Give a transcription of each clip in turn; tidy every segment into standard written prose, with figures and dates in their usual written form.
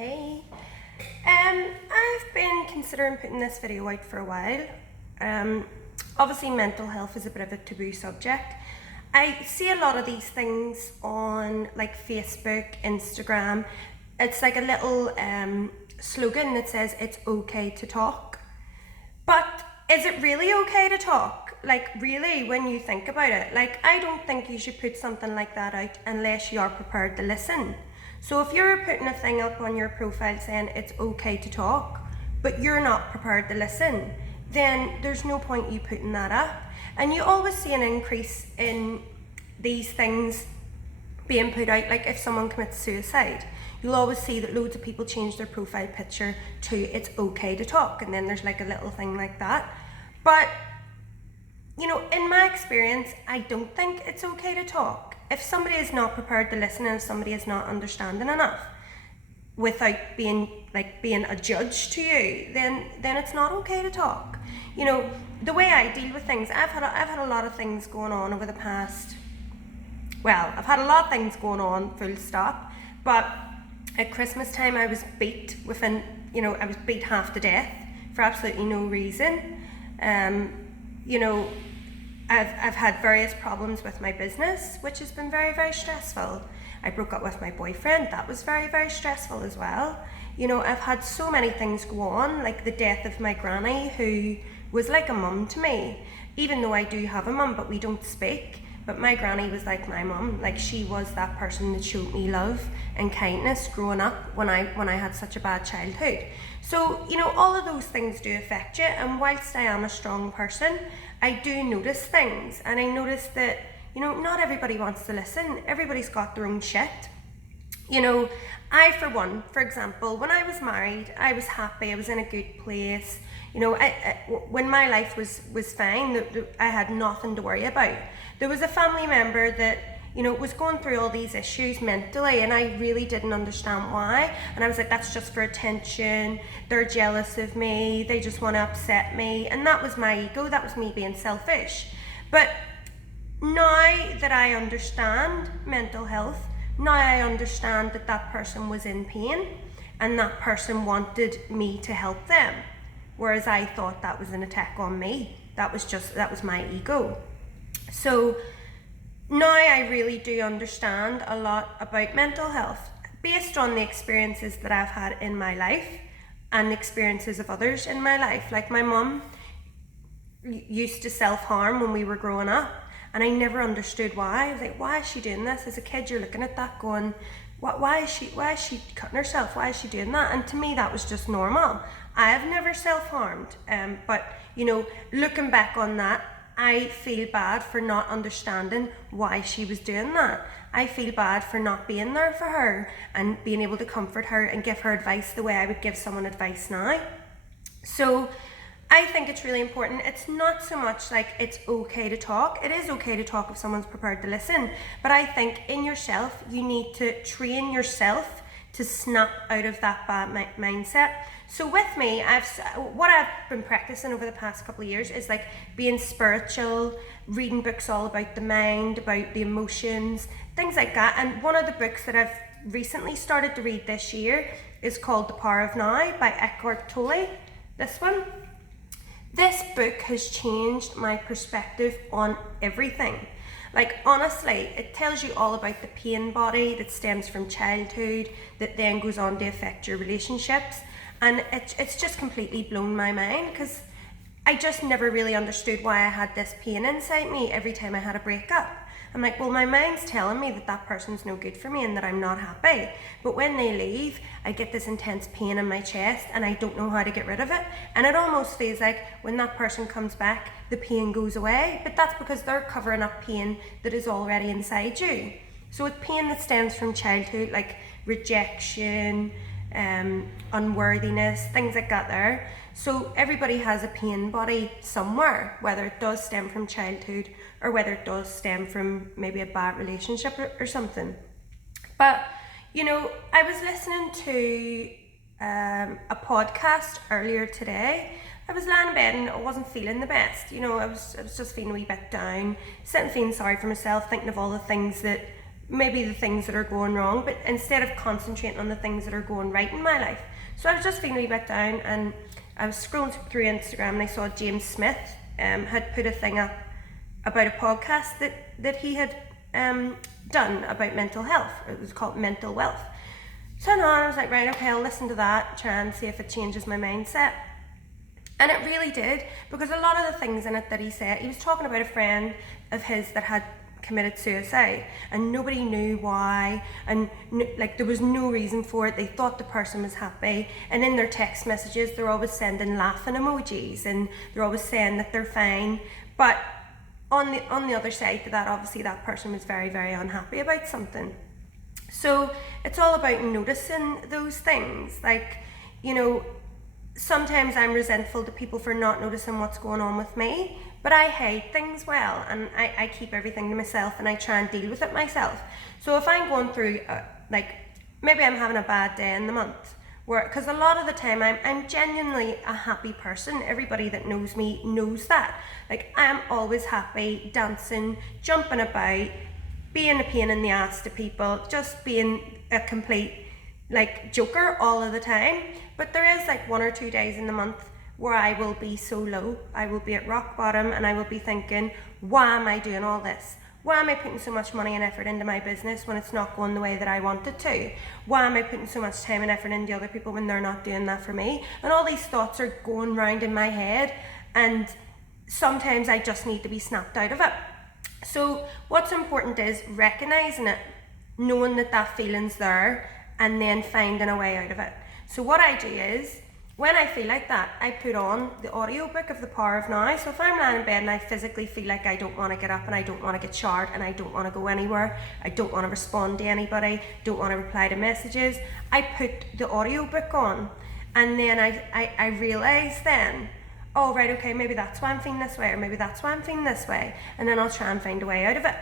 Hey, I've been considering putting this video out for a while. Obviously mental health is a bit of a taboo subject. I see a lot of these things on like Facebook, Instagram. It's like a little slogan that says it's okay to talk. But is it really okay to talk? Like really, when you think about it, like I don't think you should put something like that out unless you are prepared to listen. So if you're putting a thing up on your profile saying it's okay to talk, but you're not prepared to listen, then there's no point you putting that up. And you always see an increase in these things being put out, like if someone commits suicide, you'll always see that loads of people change their profile picture to it's okay to talk, and then there's like a little thing like that. But you know, in my experience, I don't think it's okay to talk. If somebody is not prepared to listen and if somebody is not understanding enough without being a judge to you, then it's not okay to talk. You know, the way I deal with things, I've had a lot of things going on over the past, well, I've had a lot of things going on, full stop, but at Christmas time I was beat I was beat half to death for absolutely no reason. I've had various problems with my business, which has been very, very stressful. I broke up with my boyfriend. That was very, very stressful as well. You know, I've had so many things go on, like the death of my granny, who was like a mum to me. Even though I do have a mum, but we don't speak. But my granny was like my mum. Like she was that person that showed me love and kindness growing up when I had such a bad childhood. So, you know, all of those things do affect you. And whilst I am a strong person, I do notice things. And I notice that, you know, not everybody wants to listen. Everybody's got their own shit. You know, I, for one, for example, when I was married, I was happy. I was in a good place. You know, when my life was fine, I had nothing to worry about. There was a family member that, you know, was going through all these issues mentally, and I really didn't understand why. And I was like, that's just for attention. They're jealous of me. They just want to upset me. And that was my ego. That was me being selfish. But now that I understand mental health, now I understand that that person was in pain and that person wanted me to help them. Whereas I thought that was an attack on me. That was my ego. So now I really do understand a lot about mental health based on the experiences that I've had in my life and the experiences of others in my life. Like my mum used to self-harm when we were growing up, and I never understood why. I was like, why is she doing this? As a kid, you're looking at that going, why is she cutting herself? Why is she doing that? And to me, that was just normal. I have never self-harmed, but you know, looking back on that, I feel bad for not understanding why she was doing that. I feel bad for not being there for her and being able to comfort her and give her advice the way I would give someone advice now. So I think it's really important. It's not so much like it's okay to talk. It is okay to talk if someone's prepared to listen. But I think in yourself, you need to train yourself to snap out of that bad mindset. So with me, what I've been practicing over the past couple of years is like being spiritual, reading books all about the mind, about the emotions, things like that. And one of the books that I've recently started to read this year is called The Power of Now by Eckhart Tolle. This one. This book has changed my perspective on everything. Like honestly, it tells you all about the pain body that stems from childhood that then goes on to affect your relationships. And it's just completely blown my mind because I just never really understood why I had this pain inside me every time I had a breakup. I'm like, well, my mind's telling me that that person's no good for me and that I'm not happy. But when they leave, I get this intense pain in my chest and I don't know how to get rid of it. And it almost feels like when that person comes back, the pain goes away. But that's because they're covering up pain that is already inside you. So it's pain that stems from childhood, like rejection, unworthiness, things like that there. So everybody has a pain body somewhere, whether it does stem from childhood or whether it does stem from maybe a bad relationship or something. But, you know, I was listening to a podcast earlier today. I was lying in bed and I wasn't feeling the best. You know, I was just feeling a wee bit down, sitting feeling sorry for myself, thinking of all the things that maybe the things that are going wrong, but instead of concentrating on the things that are going right in my life. So I was just feeling a wee bit down, and I was scrolling through Instagram, and I saw James Smith had put a thing up about a podcast that he had done about mental health. It was called Mental Wealth. So now I was like, right, okay, I'll listen to that, try and see if it changes my mindset. And it really did, because a lot of the things in it that he said, he was talking about a friend of his that had committed suicide, and nobody knew why, and like there was no reason for it. They thought the person was happy, and in their text messages they're always sending laughing emojis, and they're always saying that they're fine. But on the other side to that, obviously that person was very, very unhappy about something. So it's all about noticing those things. Like, you know, sometimes I'm resentful to people for not noticing what's going on with me, but I hide things well, and I keep everything to myself, and I try and deal with it myself. So if I'm going through, like, maybe I'm having a bad day in the month, because a lot of the time I'm genuinely a happy person. Everybody that knows me knows that. Like, I'm always happy, dancing, jumping about, being a pain in the ass to people, just being a complete, like, joker all of the time. But there is like 1 or 2 days in the month where I will be so low. I will be at rock bottom, and I will be thinking, why am I doing all this? Why am I putting so much money and effort into my business when it's not going the way that I want it to? Why am I putting so much time and effort into other people when they're not doing that for me? And all these thoughts are going round in my head, and sometimes I just need to be snapped out of it. So what's important is recognizing it, knowing that that feeling's there, and then finding a way out of it. So what I do is, when I feel like that, I put on the audiobook of The Power of Now. So if I'm lying in bed and I physically feel like I don't want to get up, and I don't want to get showered, and I don't want to go anywhere, I don't want to respond to anybody, don't want to reply to messages, I put the audiobook on, and then I realise then, oh right, okay, maybe that's why I'm feeling this way, or maybe that's why I'm feeling this way, and then I'll try and find a way out of it.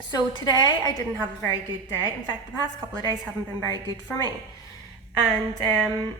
So today I didn't have a very good day. In fact, the past couple of days haven't been very good for me. And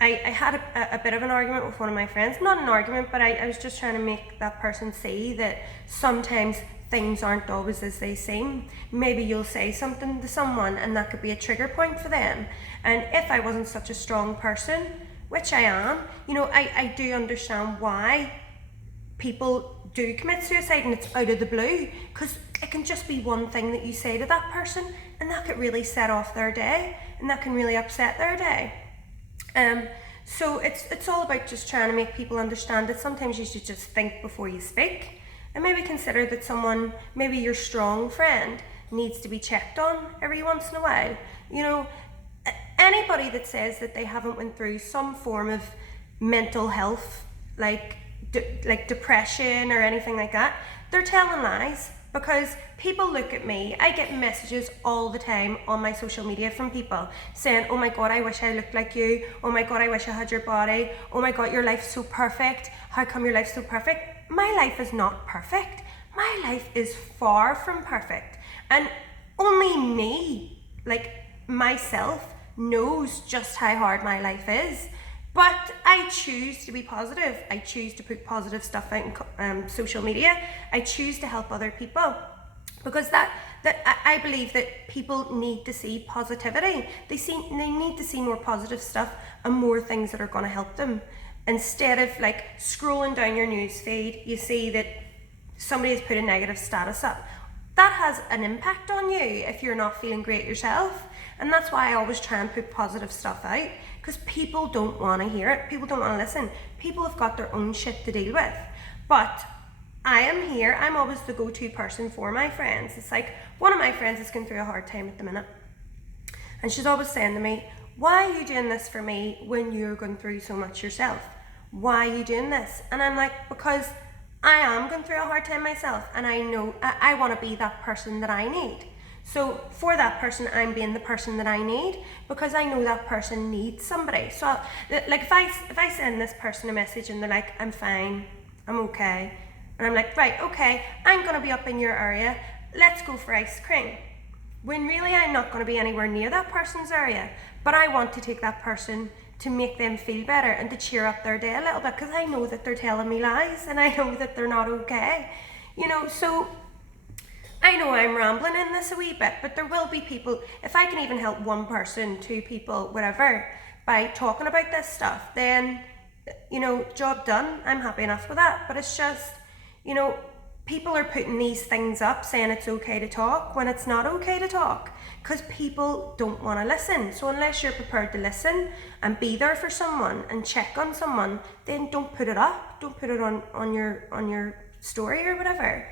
I had a bit of an argument with one of my friends. Not an argument, but I was just trying to make that person see that sometimes things aren't always as they seem. Maybe you'll say something to someone and that could be a trigger point for them. And if I wasn't such a strong person, which I am, you know, I do understand why people do commit suicide, and it's out of the blue, because it can just be one thing that you say to that person, and that could really set off their day, and that can really upset their day. So it's all about just trying to make people understand that sometimes you should just think before you speak, and maybe consider that someone, maybe your strong friend, needs to be checked on every once in a while. You know, anybody that says that they haven't went through some form of mental health, like depression or anything like that, they're telling lies. Because people look at me, I get messages all the time on my social media from people saying, oh my God, I wish I looked like you. Oh my God, I wish I had your body. Oh my God, your life's so perfect. How come your life's so perfect? My life is not perfect. My life is far from perfect. And only me, like myself, knows just how hard my life is. But I choose to be positive. I choose to put positive stuff out on social media. I choose to help other people, because that I believe that people need to see positivity. They need to see more positive stuff and more things that are going to help them. Instead of like scrolling down your news feed, you see that somebody has put a negative status up. That has an impact on you if you're not feeling great yourself. And that's why I always try and put positive stuff out, because people don't want to hear it. People don't want to listen. People have got their own shit to deal with. But I am here. I'm always the go-to person for my friends. It's like one of my friends is going through a hard time at the minute, and she's always saying to me, why are you doing this for me when you're going through so much yourself? Why are you doing this? And I'm like, because I am going through a hard time myself, and I know I want to be that person that I need. So for that person, I'm being the person that I need, because I know that person needs somebody. So like if I send this person a message and they're like, I'm fine, I'm okay, and I'm like, right, okay, I'm going to be up in your area, let's go for ice cream. When really I'm not going to be anywhere near that person's area, but I want to take that person to make them feel better and to cheer up their day a little bit, because I know that they're telling me lies and I know that they're not okay. You know, so I know I'm rambling in this a wee bit, but there will be people, if I can even help one person, two people, whatever, by talking about this stuff, then, job done. I'm happy enough with that. But it's just, people are putting these things up saying it's okay to talk when it's not okay to talk, because people don't want to listen. So unless you're prepared to listen and be there for someone and check on someone, then don't put it up. Don't put it on your story or whatever.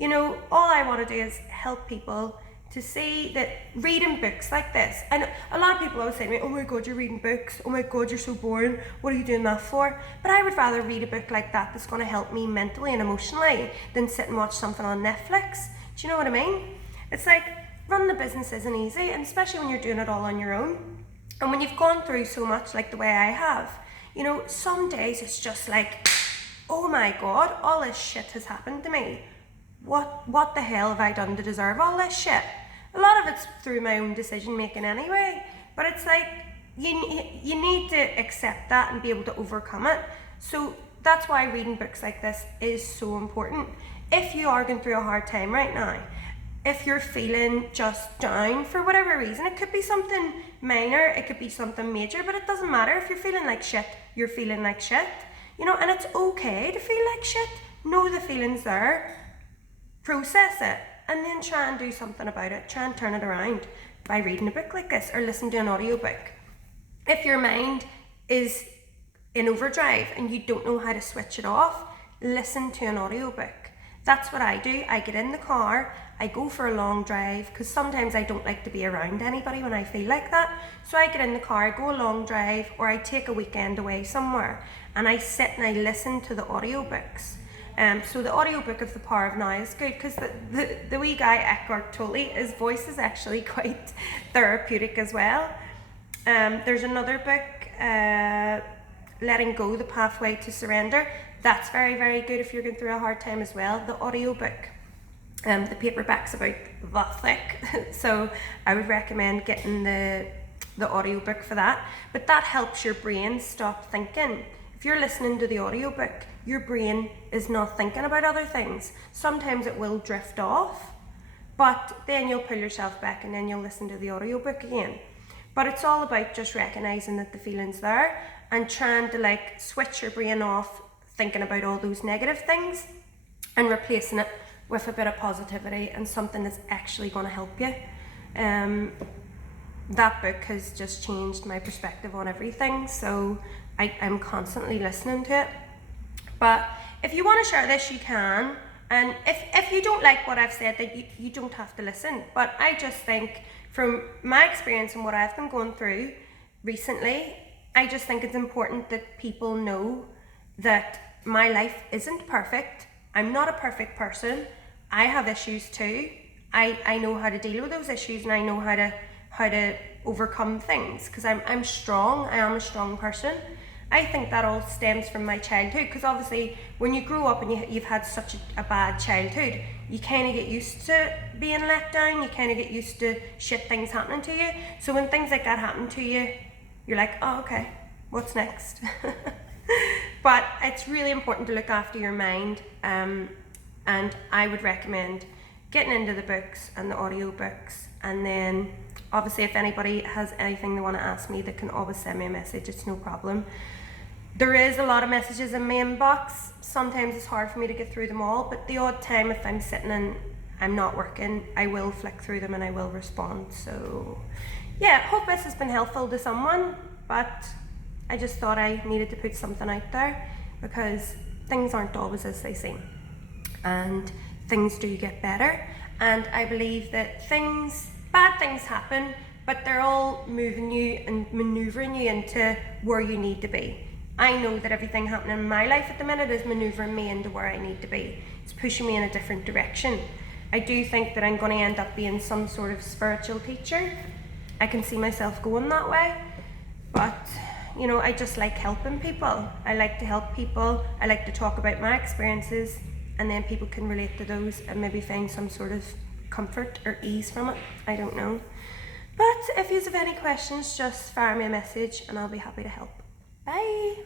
All I want to do is help people to see that reading books like this, and a lot of people always say to me, oh my god, you're reading books, oh my god, you're so boring, what are you doing that for? But I would rather read a book like that that's going to help me mentally and emotionally than sit and watch something on Netflix. Do you know what I mean? It's like, running a business isn't easy, and especially when you're doing it all on your own, and when you've gone through so much like the way I have, some days it's just like, oh my god, all this shit has happened to me. What the hell have I done to deserve all this shit? A lot of it's through my own decision making anyway, but it's like, you need to accept that and be able to overcome it. So that's why reading books like this is so important. If you are going through a hard time right now, if you're feeling just down for whatever reason, it could be something minor, it could be something major, but it doesn't matter. If you're feeling like shit, you're feeling like shit, and it's okay to feel like shit. Know the feeling's there, process it, and then try and do something about it. Try and turn it around by reading a book like this or listen to an audiobook. If your mind is in overdrive and you don't know how to switch it off, listen to an audiobook. That's what I do. I get in the car, I go for a long drive, because sometimes I don't like to be around anybody when I feel like that. So I get in the car, I go a long drive, or I take a weekend away somewhere and I sit and I listen to the audiobooks. So the audiobook of The Power of Now is good, because the wee guy Eckhart Tolle, his voice is actually quite therapeutic as well. There's another book, Letting Go, The Pathway to Surrender. That's very, very good if you're going through a hard time as well. The audiobook, the paperback's about that thick, so I would recommend getting the audiobook for that. But that helps your brain stop thinking. If you're listening to the audiobook, your brain is not thinking about other things. Sometimes it will drift off, but then you'll pull yourself back and then you'll listen to the audiobook again. But it's all about just recognizing that the feeling's there and trying to switch your brain off thinking about all those negative things and replacing it with a bit of positivity and something that's actually going to help you. That book has just changed my perspective on everything, so I'm constantly listening to it. But if you want to share this, you can. And if you don't like what I've said, then you don't have to listen. But I just think, from my experience and what I've been going through recently, I just think it's important that people know that my life isn't perfect. I'm not a perfect person. I have issues too. I know how to deal with those issues, and I know how to overcome things, because I'm strong. I am a strong person. I think that all stems from my childhood, because obviously when you grow up and you've had such a bad childhood, you kind of get used to being let down, you kind of get used to shit things happening to you. So when things like that happen to you, you're like, oh, okay, what's next? But it's really important to look after your mind, and I would recommend getting into the books and the audiobooks, and then obviously if anybody has anything they want to ask me, they can always send me a message. It's no problem. There is a lot of messages in my inbox. Sometimes it's hard for me to get through them all, but the odd time if I'm sitting and I'm not working, I will flick through them and I will respond. So yeah, hope this has been helpful to someone, but I just thought I needed to put something out there, because things aren't always as they seem, and things do get better. And I believe that bad things happen, but they're all moving you and maneuvering you into where you need to be. I know that everything happening in my life at the minute is maneuvering me into where I need to be. It's pushing me in a different direction. I do think that I'm going to end up being some sort of spiritual teacher. I can see myself going that way, but I just like helping people. I like to help people. I like to talk about my experiences, and then people can relate to those and maybe find some sort of comfort or ease from it. I don't know. But if you have any questions, just fire me a message and I'll be happy to help. Bye.